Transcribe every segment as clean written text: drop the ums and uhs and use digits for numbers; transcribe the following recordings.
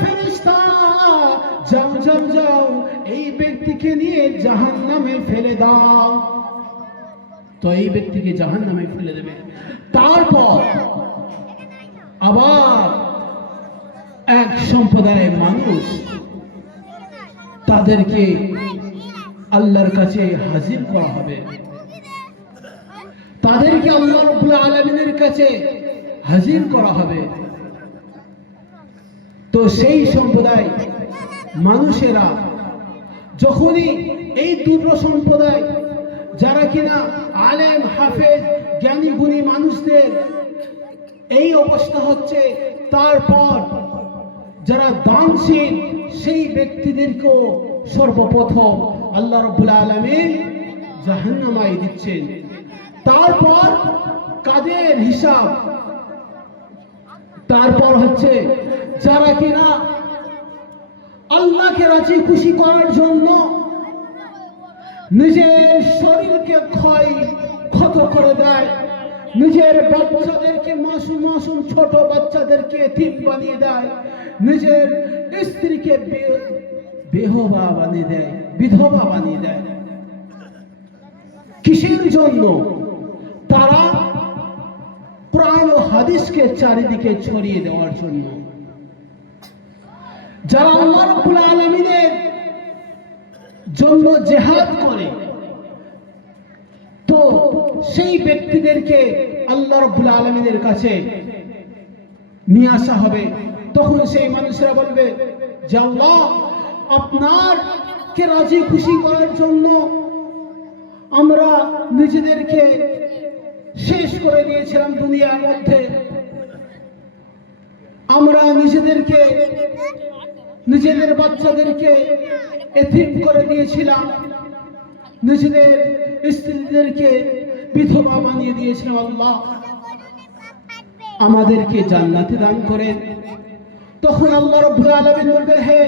ফেরেশতা যাও যাও যাও এই ব্যক্তিকে নিয়ে জাহান্নামে ফেলে দাও। তো এই ব্যক্তিকে জাহান্নামে ফেলে দেবে। তারপর আবার এক সম্প্রদায়ের মানুষ তাদেরকে আল্লাহর কাছে হাজির করা হবে, তাদেরকে আল্লাহ রাব্বুল আলামিনের কাছে হাজির করা হবে। তো সেই সম্প্রদায় মানুষেরা যখনই এই দুটো সম্প্রদায় যারা কিনা আলেম হাফেজ জ্ঞানী গুণী মানুষদের এই অবস্থা হচ্ছে, তারপর যারা দানশীল সেই ব্যক্তিদেরকেও সর্বপ্রথম আল্লাহ রাব্বুল আলামিন জাহান্নামে দিচ্ছেন। তারপর কাদের হিসাব, তারপর হচ্ছে যারা কিনা আল্লাহকে রাজি খুশি করার জন্য নিজের শরীরকে ক্ষত করে দেয়, নিজের বাচ্চাদেরকে মাসুম মাসুম ছোট বাচ্চাদেরকে এতিম বানিয়ে দেয়, নিজের স্ত্রীকে বেহবা বানিয়ে দেয়, বিধবা বানিয়ে দেয়। কিসের জন্য? তারা কোরআন ও হাদিসকে চারিদিকে ছড়িয়ে দেওয়ার জন্য। যারা আল্লাহ রাব্বুল আলামিনের জন্য জিহাদ করে, তো সেই ব্যক্তিদেরকে আল্লাহ রাব্বুল আলামিনের কাছে নিয়ে আসা হবে। তখন সেই মানুষরা বলবে যে আল্লাহ আপনারকে রাজি খুশি করার জন্য আমরা নিজেদেরকে শেষ করে দিয়েছিলাম দুনিয়ার মধ্যে, আমরা নিজেদের বাচ্চাদেরকে এতিম করে দিয়েছিলাম, নিজেদের স্ত্রীদেরকে বিধবা বানিয়ে দিয়েছিলাম। আল্লাহ আমাদেরকে জান্নাতে দান করেন। তখন আল্লাহ রাব্বুল আলামিন বলবে, হে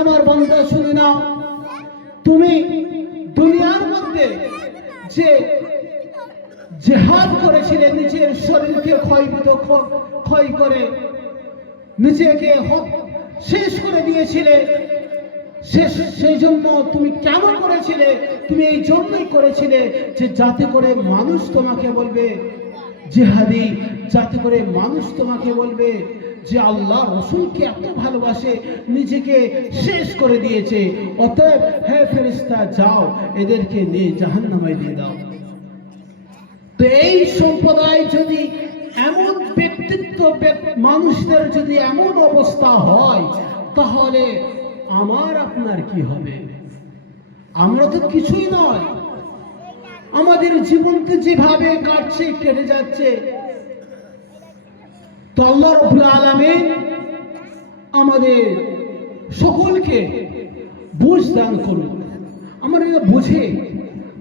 আমার বান্দা শুনে নাও, তুমি দুনিয়ার মধ্যে যে জিহাদ করেছিলে, নিজের শরীরকে ক্ষয় করে নিজেকে শেষ করে দিয়েছিলে, সেই জন্য তুমি কেন করেছিলে? তুমি এই জন্যই করেছিলে যে যাতে করে মানুষ তোমাকে বলবে জিহাদি, যাতে করে মানুষ তোমাকে বলবে যে আল্লাহ রসুলকে এত ভালোবাসে, নিজেকে শেষ করে দিয়েছে। অতএব হে ফেরেশতা যাও এদেরকে নিয়ে জাহান্নামে দিয়ে দাও। তো এই সম্প্রদায় যদি এমন ব্যক্তিত্ব মানুষদের যদি এমন অবস্থা হয়, তাহলে আমার আপনার কি হবে? আমরা তো কিছুই নয়, আমাদের জীবনকে যেভাবে কাটছে কেটে যাচ্ছে। তো আল্লাহ রাব্বুল আলামিন আমাদের সকলকে বুঝ দান করুন, আমরা এটা বুঝে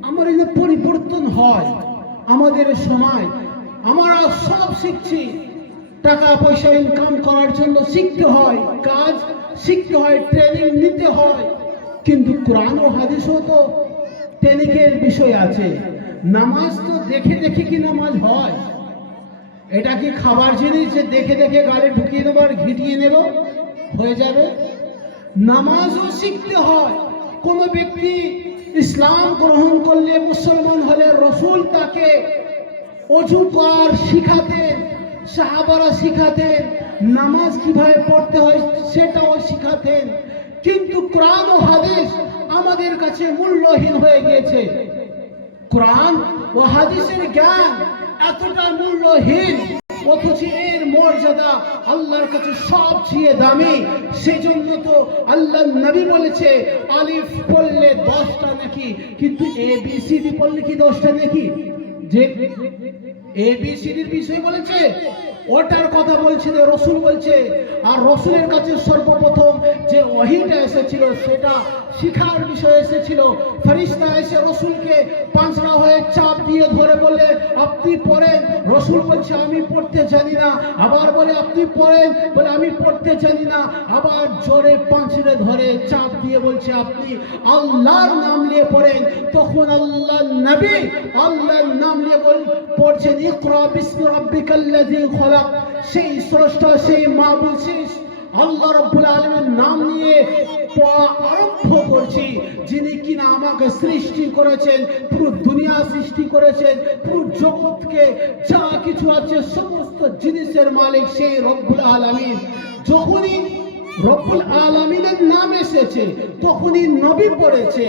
আমার এটা পরিবর্তন হয়। আমাদের সময় আমরা সব শিখছি, টাকা পয়সা ইনকাম করার জন্য শিখতে হয়, কাজ শিখতে হয়, ট্রেনিং নিতে হয়, কিন্তু কোরআন ও হাদিসও তো ট্রেনিংয়ের বিষয় আছে। নামাজ তো দেখে দেখে কি নামাজ হয়? এটা কি খাবার জিনিস যে দেখে দেখে গালে ঢুকিয়ে দেবো আর ঘিটিয়ে নেব হয়ে যাবে? নামাজও শিখতে হয়। কোন ব্যক্তি ইসলাম গ্রহণ করলে, মুসলমান হলে, রসুল তাকে অজু করার শিখাতেন, সাহাবারা শিখাতেন, নামাজ কিভাবে পড়তে হয় সেটাও শিখাতেন। কিন্তু কোরআন ও হাদিস আমাদের কাছে মূল্যহীন হয়ে গিয়েছে। কোরআন ও হাদিসের জ্ঞান এতটা মূল্যহীন, অথচ এর মর্যাদা আল্লাহর কাছে সবচেয়ে দামি। সেজন্য তো আল্লাহ নবী বলেছে আলিফ পড়লে 10টা নাকি, কিন্তু ABCD পড়লে কি 10টা নাকি? যে ABCDর বিষয় বলেছে ওটার কথা বলছে রসুল বলছে। আর রসুলের কাছে সর্বপ্রথম যে ওহীটা এসেছিল সেটা শিখার বিষয় এসেছিল। ফেরেশতা এসে রসুলকে পাঁচড়া হয়ে চাপ দিয়ে ধরে বলে আপনি পড়েন, রসুল বলছে আমি পড়তে জানি না, আবার বলে আপনি পড়েন, বলে আমি পড়তে জানি না, আবার জোরে পাঁচড়ে ধরে চাপ দিয়ে বলছে আপনি আল্লাহর নাম নিয়ে পড়েন। তখন আল্লাহ নবী আল্লাহর নাম নিয়ে পড়ছেন ইকরা বিসমি রাব্বিকাল্লাযী খলাক, সেই স্রষ্টা, সেই মাবুদ, সেই আল্লাহ রাব্বুল আলামিনের নাম নিয়ে পড়া আরম্ভ করছি, যিনি কিনা আমাকে সৃষ্টি করেছেন, পুরো দুনিয়া সৃষ্টি করেছেন, পুরো জগৎকে যা কিছু আছে সমস্ত জিনিসের মালিক সেই রব্বুল আলামিন। যখনই রব্বুল আলামিনের নাম এসেছে তখনই নবী পড়েছে,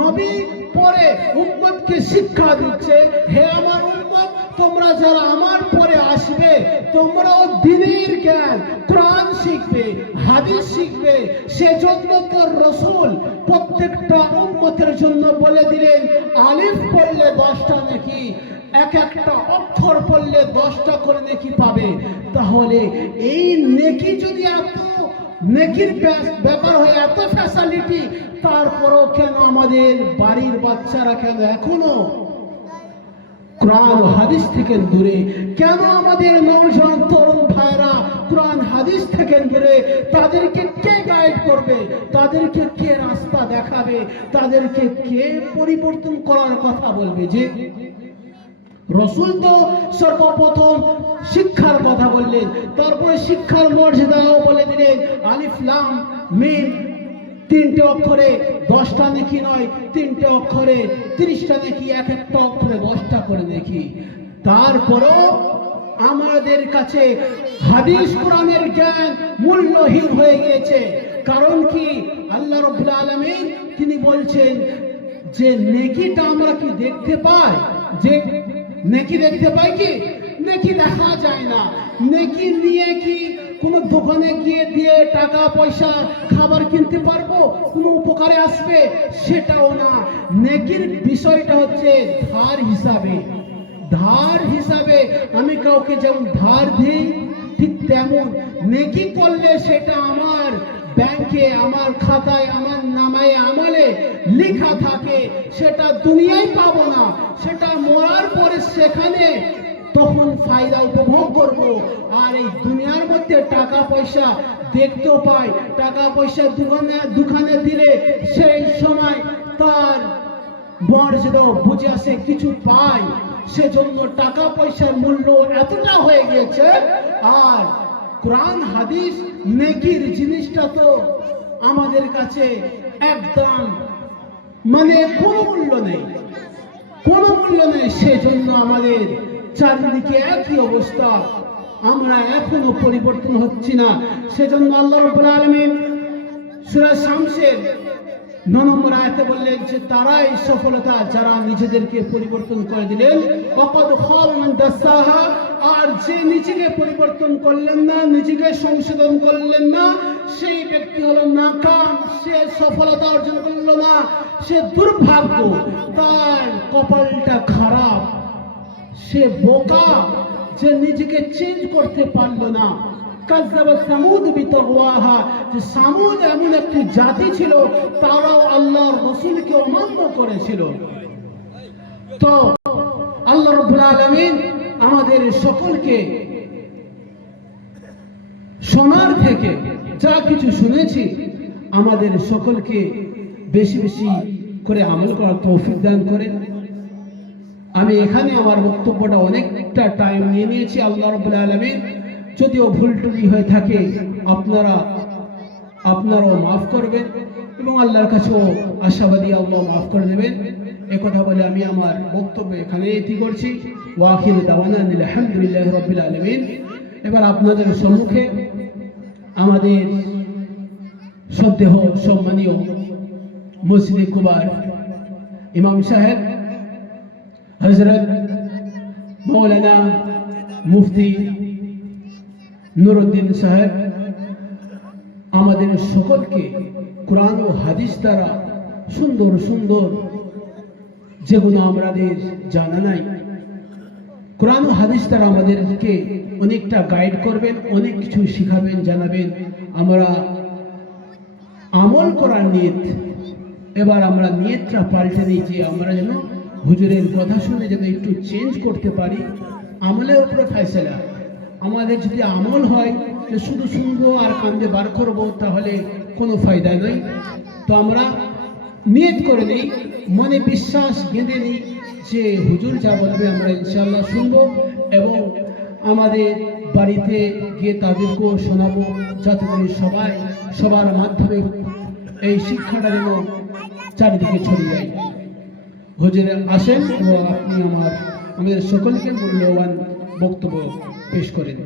নবী পরে উম্মতকে শিক্ষা দিচ্ছে, হে আমার উম্মত, তোমরা যারা আমার পরে আসবে তোমরাও দ্বীনের জ্ঞান কোরআন শিখবে, হাদিস শিখবে। সেজন্য তো রাসূল প্রত্যেকটা উম্মতের জন্য বলে দিলেন আলিফ পড়লে 10টা নেকি, এক একটা অক্ষর পড়লে 10টা করে নেকি পাবে। তাহলে এই নেকি যদি এত নেকির ব্যাপার হয়, এত ফ্যাসিলিটি, তারপরও কেন আমাদের বাড়ির বাচ্চারা কেন এখনো কোরআন ও হাদিস থেকে দূরে? কেন আমাদের নওজোয়ান তরুণ ভাইরা কোরআন হাদিস থেকে দূরে? তাদেরকে কে গাইড করবে? তাদেরকে কে রাস্তা দেখাবে? তাদেরকে কে পরিবর্তন করার কথা বলবে? যে রাসূল তো সর্বপ্রথম শিক্ষার কথা বললেন, তারপরে শিক্ষার মর্যাদাও বলে দিলেন, আলিফ লাম মিম 3টে অক্ষরে 10টা নেকি নয়, 3টে অক্ষরে 30টা নেকি, এক একটা অক্ষরে 10টা করে নেকি। তারপরও আমাদের কাছে হাদিস কোরআনের জ্ঞান মূল্যহীন হয়ে গিয়েছে। কারণ কি? আল্লাহ রাব্বুল আলামিন তিনি বলছেন যে নেকিটা আমরা কি দেখতে পাই? যে নেকি দেখতে পাই কি? নেকি দেখা যায় না। নেকি নিয়ে কি কোন দোকানে গিয়ে দিয়ে টাকা পয়সা খাবার কিনতে পারবো? কোন উপকারে আসবে? সেটাও না। নেকির বিষয়টা হচ্ছে ধার হিসাবে। ধার হিসাবে আমি কাউকে যেমন ধার দিই, ঠিক তেমন নেকি করলে সেটা আমার ব্যাংকে, আমার খাতায়, আমার নামায়ে আমলে লেখা থাকে। সেটা দুনিয়ায় পাবো না, সেটা মরার পরে সেখানে তখন ফায়দা উপভোগ করব। আর এই দুনিয়ার মধ্যে টাকা পয়সা দেখতেও পাই, টাকা পয়সা দোকানে দিলে সেই সময় তার মর্যাদা বুঝে আসে, কিছু পায়। সেজন্য টাকা পয়সার মূল্য এতটা হয়ে গেছে। আর কোরআন হাদিস নেকির জিনিসটা তো আমাদের কাছে একদম মানে কোনো মূল্য নেই, কোনো মূল্য নেই। সেজন্য আমাদের চারিদিকে একই অবস্থা, আমরা এখনো পরিবর্তন হচ্ছি না। সেজন্য আল্লাহ রাব্বুল আলামিন সূরা শামসের 9 নম্বর আয়াতে বললেন যে তারাই সফলতা যারা নিজেদেরকে পরিবর্তন করে দিলেন। ওয়াকাদ খাবা মান দাসাহা, আর যে নিজেকে পরিবর্তন করলেন না, নিজেকে সংশোধন করলেন না, সেই ব্যক্তি হলো নাকাম, সে সফলতা অর্জন করলো না, সে দুর্ভাগ্য, তার কপালটা খারাপ, সে বোকা, যে নিজেকে চেঞ্জ করতে পারলো না। কাযযাবা সামুদ বিতাগওয়াহা, যে সামুদ এমন একটি জাতি ছিল তারাও আল্লাহর রাসূলকে অমান্য করেছিল। তো আল্লাহ রাব্বুল আলামিন আমাদের সকলকে শোনার থেকে যা কিছু শুনেছি আমাদের সকলকে বেশি বেশি করে আমল করার তৌফিক দান করেন। আমি এখানে আমার বক্তব্যটা অনেকটা টাইম নিয়ে নিয়েছি। আল্লাহ রাব্বুল আলামিন যদিও ভুল টুটি হয়ে থাকে আপনারাও মাফ করবেন এবং আল্লাহর কাছেও আশাবাদী আল্লাহ মাফ করে দেবেন। একথা বলে আমি আমার বক্তব্য এখানে ইতি করছি। ওয়া আখিরু দাওয়ানা আলহামদুলিল্লাহি রাব্বিল আলামিন। এবার আপনাদের সম্মুখে আমাদের শ্রদ্ধেয় সম্মানীয় মসজিদে কুবার ইমাম সাহেব হযরত মাওলানা মুফতি নুরউদ্দিন সাহেব আমাদের সকলকে কোরআন ও হাদিস দ্বারা সুন্দর সুন্দর যেগুলো আমাদের জানা নাই, কোরআন ও হাদিস দ্বারা আমাদেরকে অনেকটা গাইড করবেন, অনেক কিছু শিখাবেন, জানাবেন। আমরা আমল করার নিয়ত, এবার আমরা নিয়তটা পাল্টে নিই যে আমরা যেন হুজুরের কথা শুনে যেন একটু চেঞ্জ করতে পারি। আমলের উপরে ফয়সালা। আমাদের যদি আমল হয় যে শুধু শুনবো আর কান্দে বার করবো, তাহলে কোনো ফায়দা নেই। তো আমরা নিয়ত করে নিই, মনে বিশ্বাস বেঁধে নিই যে হুজুর যা বলবে আমরা ইনশাআল্লাহ শুনবো এবং আমাদের বাড়িতে গিয়ে তাদেরকেও শোনাবো। যাতে করে সবাই সবার মাধ্যমে এই শিক্ষাটা যেন চারিদিকে ছড়িয়ে যায়। হুজুর আসেন এবং আপনি আমাদের সকলকে মূল্যবান বক্তব্য পেশ করেন।